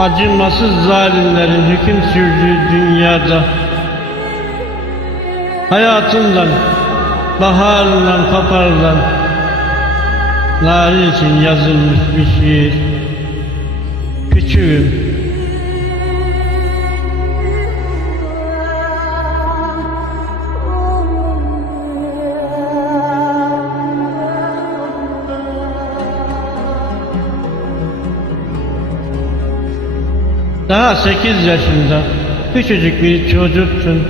acımasız zalimlerin hüküm sürdüğü dünyada hayatından, baharından koparılan Nail için yazılmış bir şiir. Küçüğüm, Daha sekiz yaşında küçücük bir çocuktun.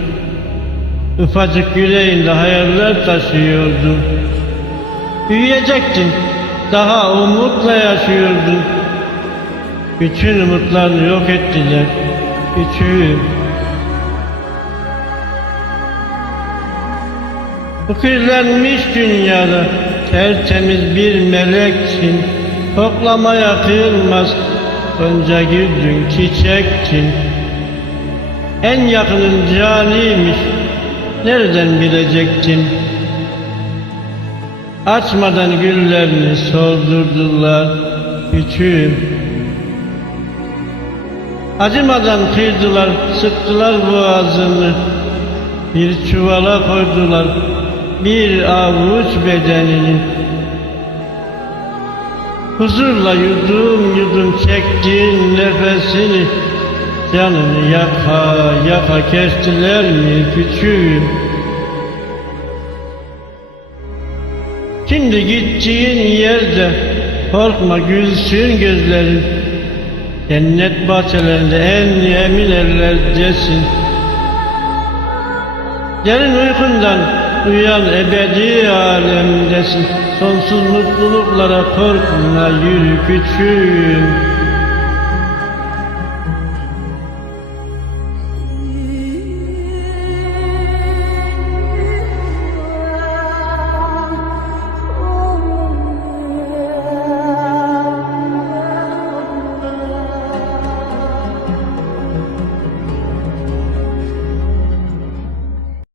Ufacık yüreğinde hayaller taşıyordun. Büyüyecektin, daha umutla yaşıyordun. Bütün umutlarını yok ettiler, küçüğüm. Bu kirlenmiş dünyada tertemiz bir meleksin. Koklamaya kıyılmaz Gonca güldün çiçektin En yakının caniymiş. Nereden bilecektin? Açmadan güllerini soldurdular Küçüğüm Acımadan kıydılar Sıktılar boğazını. Bir çuvala koydular Bir avuç bedenini Huzurla yudum yudum çektiğin nefesini. Canını yaka yaka kestiler mi küçüğüm? Şimdi gittiğin yerde korkma gülsün gözlerin. Cennet bahçelerinde en emin ellerdesin. Derin uykundan uyan ebedi alemdesin Sonsuz mutluluklara korkma yürü küçüğüm